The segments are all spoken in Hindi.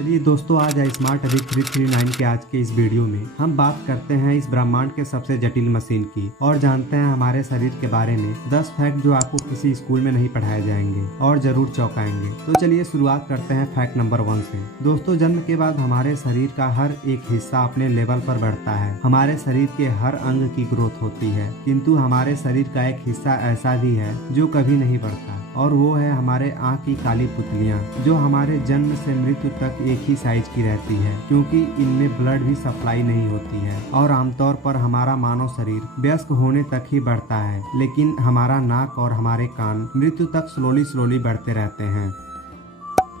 चलिए दोस्तों, आज है स्मार्ट अभी 339 के आज के इस वीडियो में हम बात करते हैं इस ब्रह्मांड के सबसे जटिल मशीन की और जानते हैं हमारे शरीर के बारे में 10 फैक्ट जो आपको किसी स्कूल में नहीं पढ़ाए जाएंगे और जरूर चौंकाएंगे। तो चलिए शुरुआत करते हैं फैक्ट नंबर 1 से। दोस्तों, जन्म के बाद हमारे शरीर का हर एक हिस्सा अपने लेवल पर बढ़ता है। हमारे शरीर के हर अंग की ग्रोथ होती है, किंतु हमारे शरीर का एक हिस्सा ऐसा भी है जो कभी नहीं बढ़ता, और वो है हमारे आँख की काली पुतलियाँ, जो हमारे जन्म से मृत्यु तक एक ही साइज की रहती है, क्योंकि इनमें ब्लड भी सप्लाई नहीं होती है। और आमतौर पर हमारा मानव शरीर वयस्क होने तक ही बढ़ता है, लेकिन हमारा नाक और हमारे कान मृत्यु तक स्लोली बढ़ते रहते हैं।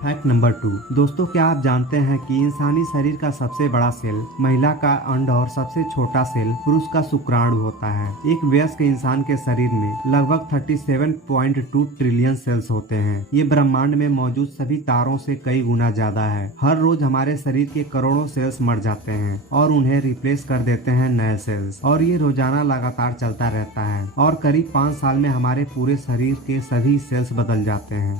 Fact number 2। दोस्तों, क्या आप जानते हैं कि इंसानी शरीर का सबसे बड़ा सेल महिला का अंड और सबसे छोटा सेल पुरुष का शुक्राणु होता है। एक वयस्क इंसान के शरीर में लगभग 37.2 ट्रिलियन सेल्स होते हैं। ये ब्रह्मांड में मौजूद सभी तारों से कई गुना ज्यादा है। हर रोज हमारे शरीर के करोड़ों सेल्स मर जाते हैं और उन्हें रिप्लेस कर देते हैं नए सेल्स, और ये रोजाना लगातार चलता रहता है, और करीब 5 साल में हमारे पूरे शरीर के सभी सेल्स बदल जाते हैं।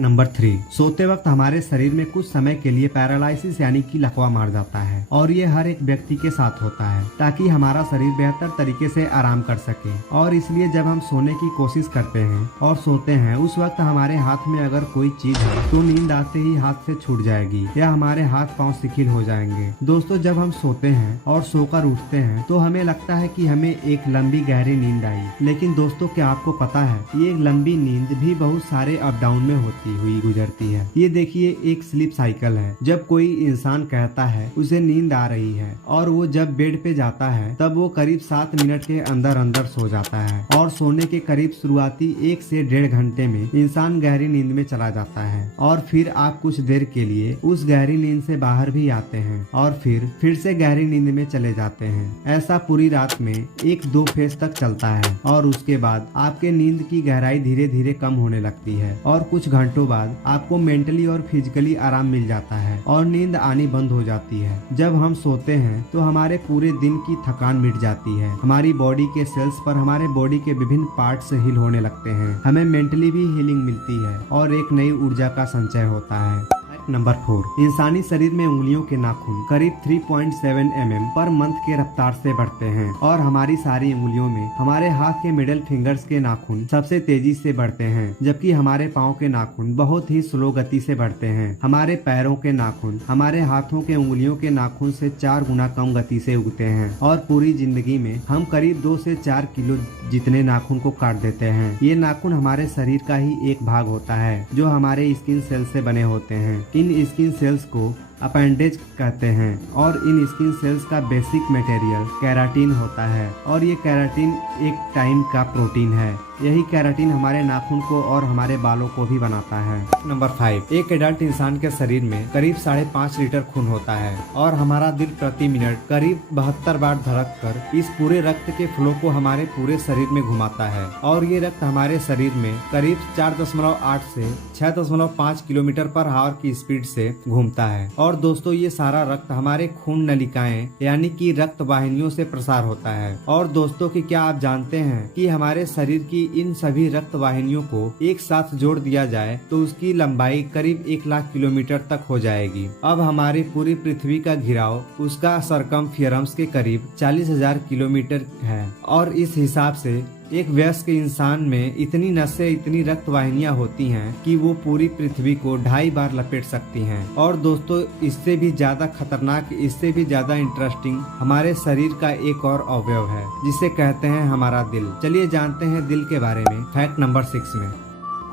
नंबर 3। सोते वक्त हमारे शरीर में कुछ समय के लिए पैरालाइसिस यानी कि लकवा मार जाता है, और ये हर एक व्यक्ति के साथ होता है ताकि हमारा शरीर बेहतर तरीके से आराम कर सके। और इसलिए जब हम सोने की कोशिश करते हैं और सोते हैं, उस वक्त हमारे हाथ में अगर कोई चीज है तो नींद आते ही हाथ से छूट जाएगी या हमारे हाथ पांव शिथिल हो जाएंगे। दोस्तों, जब हम सोते हैं और सोकर उठते हैं तो हमें लगता है कि हमें एक लंबी गहरी नींद आई, लेकिन दोस्तों क्या आपको पता है ये लंबी नींद भी बहुत सारे अप डाउन में होती हुई गुजरती है। ये देखिए, एक स्लीप साइकिल है। जब कोई इंसान कहता है उसे नींद आ रही है और वो जब बेड पे जाता है तब वो करीब 7 मिनट के अंदर सो जाता है, और सोने के करीब शुरुआती 1 से 1.5 घंटे में इंसान गहरी नींद में चला जाता है। और फिर आप कुछ देर के लिए उस गहरी नींद से बाहर भी आते हैं और फिर से गहरी नींद में चले जाते हैं। ऐसा पूरी रात में 1-2 फेज तक चलता है, और उसके बाद आपके नींद की गहराई धीरे धीरे कम होने लगती है, और कुछ घंटों बाद आपको मेंटली और फिजिकली आराम मिल जाता है और नींद आनी बंद हो जाती है। जब हम सोते हैं तो हमारे पूरे दिन की थकान मिट जाती है। हमारी बॉडी के सेल्स पर हमारे बॉडी के विभिन्न पार्ट्स हील होने लगते हैं। हमें मेंटली भी हीलिंग मिलती है और एक नई ऊर्जा का संचय होता है। नंबर 4। इंसानी शरीर में उंगलियों के नाखून करीब 3.7 mm पर मंथ के रफ्तार से बढ़ते हैं, और हमारी सारी उंगलियों में हमारे हाथ के मिडिल फिंगर्स के नाखून सबसे तेजी से बढ़ते हैं, जबकि हमारे पाँव के नाखून बहुत ही स्लो गति से बढ़ते हैं। हमारे पैरों के नाखून हमारे हाथों के उंगलियों के नाखून से 4 गुना कम गति से उगते हैं, और पूरी जिंदगी में हम करीब 2 से 4 किलो जितने नाखून को काट देते हैं। ये नाखून हमारे शरीर का ही एक भाग होता है जो हमारे स्किन सेल से बने होते हैं। इन स्किन सेल्स को अपेंडेज कहते हैं, और इन स्किन सेल्स का बेसिक मटेरियल केराटिन होता है, और ये केराटिन एक टाइम का प्रोटीन है। यही केराटिन हमारे नाखून को और हमारे बालों को भी बनाता है। नंबर 5। एक एडल्ट इंसान के शरीर में करीब 5.5 लीटर खून होता है, और हमारा दिल प्रति मिनट करीब 72 बार धड़क कर इस पूरे रक्त के फ्लो को हमारे पूरे शरीर में घुमाता है, और ये रक्त हमारे शरीर में करीब 4.8 से 6.5 किलोमीटर पर आवर की स्पीड से घूमता है। और दोस्तों, ये सारा रक्त हमारे खून नलिकाएं यानी कि रक्त वाहिनियों से प्रसार होता है। और दोस्तों, कि क्या आप जानते हैं कि हमारे शरीर की इन सभी रक्त वाहिनियों को एक साथ जोड़ दिया जाए तो उसकी लंबाई करीब 1 लाख किलोमीटर तक हो जाएगी। अब हमारी पूरी पृथ्वी का घिराव उसका सरकमफेरेंस के करीब 40,000 किलोमीटर है, और इस हिसाब से एक वयस्क इंसान में इतनी नसें, इतनी रक्त वाहिनियां होती हैं कि वो पूरी पृथ्वी को 2.5 बार लपेट सकती हैं। और दोस्तों, इससे भी ज्यादा खतरनाक, इससे भी ज्यादा इंटरेस्टिंग हमारे शरीर का एक और अवयव है जिसे कहते हैं हमारा दिल। चलिए जानते हैं दिल के बारे में फैक्ट नंबर 6 में।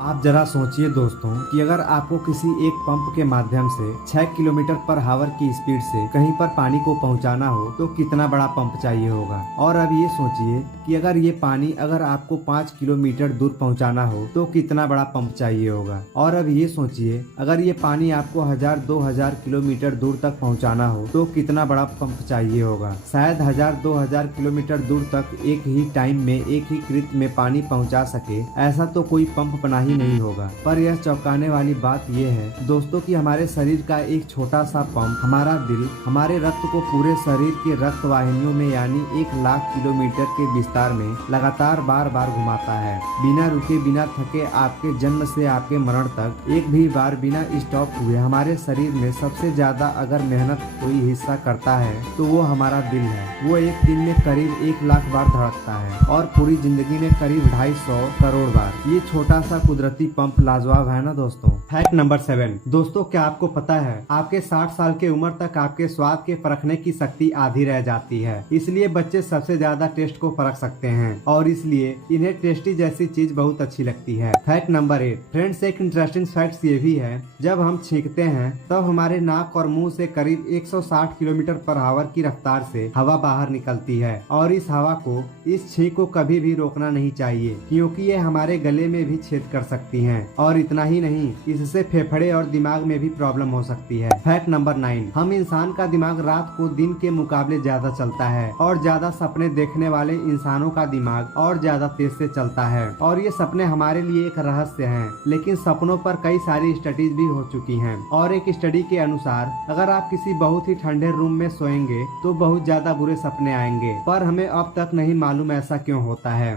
आप जरा सोचिए दोस्तों कि अगर आपको किसी एक पंप के माध्यम से 6 किलोमीटर पर आवर की स्पीड से कहीं पर पानी को पहुंचाना हो तो कितना बड़ा पंप चाहिए होगा। और अब ये सोचिए कि अगर ये पानी अगर आपको 5 किलोमीटर दूर पहुंचाना हो तो कितना बड़ा पंप चाहिए होगा। और अब ये सोचिए अगर ये पानी आपको 1000-2000 किलोमीटर दूर तक पहुंचाना हो तो कितना बड़ा पंप चाहिए होगा। शायद 1000-2000 किलोमीटर दूर तक एक ही टाइम में एक ही कृत में पानी पहुंचा सके, ऐसा तो कोई पंप बना ही भी नहीं होगा। पर यह चौंकाने वाली बात यह है दोस्तों कि हमारे शरीर का एक छोटा सा पंप, हमारा दिल, हमारे रक्त को पूरे शरीर के रक्त वाहिनियों में यानी 1,00,000 किलोमीटर के विस्तार में लगातार बार बार घुमाता है, बिना रुके बिना थके। आपके जन्म से आपके मरण तक एक भी बार बिना स्टॉप हुए हमारे शरीर में सबसे ज्यादा अगर मेहनत कोई हिस्सा करता है तो वो हमारा दिल है। वो एक दिन में करीब 1,00,000 बार धड़कता है और पूरी जिंदगी में करीब 250 करोड़ बार। ये छोटा सा कुदरती पंप लाजवाब है ना दोस्तों। फैक्ट नंबर 7 दोस्तों, क्या आपको पता है आपके 60 साल की उम्र तक आपके स्वाद के परखने की शक्ति आधी रह जाती है। इसलिए बच्चे सबसे ज्यादा टेस्ट को परख सकते हैं और इसलिए इन्हें टेस्टी जैसी चीज बहुत अच्छी लगती है। फैक्ट नंबर 8 फ्रेंड्स, एक इंटरेस्टिंग फैक्ट ये भी है जब हम छींकते हैं तब हमारे नाक और मुंह से करीब 160 किलोमीटर पर आवर की रफ्तार से हवा बाहर निकलती है और इस हवा को, इस छींक को कभी भी रोकना नहीं चाहिए क्योंकि ये हमारे गले में भी छेद कर सकती हैं। और इतना ही नहीं, इससे फेफड़े और दिमाग में भी प्रॉब्लम हो सकती है। फैक्ट नंबर 9 हम इंसान का दिमाग रात को दिन के मुकाबले ज्यादा चलता है और ज्यादा सपने देखने वाले इंसानों का दिमाग और ज्यादा तेज से चलता है। और ये सपने हमारे लिए एक रहस्य हैं, लेकिन सपनों पर कई सारी स्टडीज भी हो चुकी हैं। और एक स्टडी के अनुसार अगर आप किसी बहुत ही ठंडे रूम में सोएंगे तो बहुत ज्यादा बुरे सपने आएंगे, पर हमें अब तक नहीं मालूम ऐसा क्यों होता है।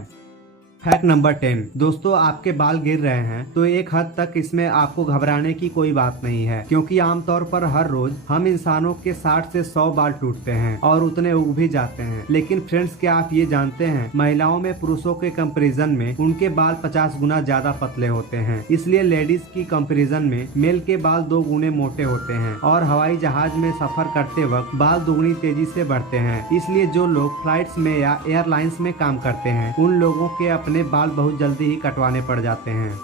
फैक्ट नंबर 10 दोस्तों, आपके बाल गिर रहे हैं तो एक हद तक इसमें आपको घबराने की कोई बात नहीं है क्योंकि आमतौर पर हर रोज हम इंसानों के 60 से 100 बाल टूटते हैं और उतने उग भी जाते हैं। लेकिन फ्रेंड्स, क्या आप ये जानते हैं महिलाओं में पुरुषों के कंपैरिजन में उनके बाल 50 गुना ज्यादा पतले होते हैं। इसलिए लेडीज की कंपैरिजन में मेल के बाल 2 गुने मोटे होते हैं और हवाई जहाज में सफर करते वक्त बाल दुगनी तेजी से बढ़ते हैं। इसलिए जो लोग फ्लाइट्स में या एयरलाइंस में काम करते हैं उन लोगों के अपने बाल बहुत जल्दी ही कटवाने पड़ जाते हैं।